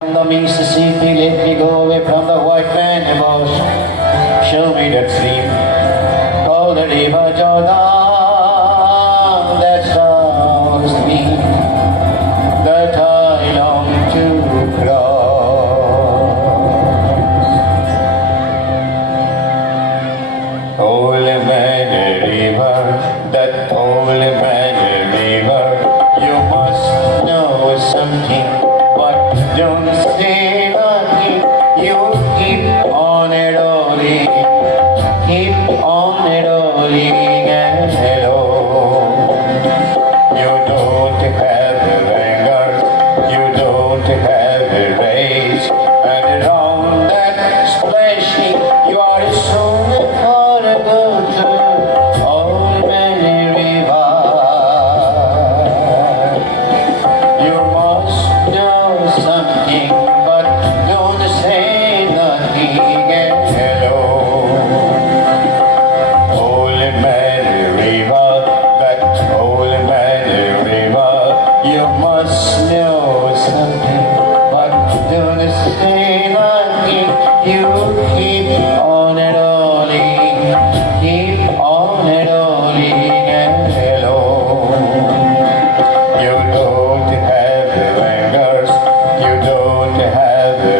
The Mississippi, let me go away from the white man bush. Show me that stream called the river Jordan that surrounds me, that I long to cross. Holy man river, that holy man river, you must know something. Don't say nothing, you keep on it rolling, and hello. You don't have a anger, you don't have a rage, and around that splashing, you are soon for a good old man river. You must know something, but don't say nothing and hello. Holy man river, that holy man river, you must know something, but don't say nothing. You keep on it rolling, and hello. You don't have the angers, you don't have the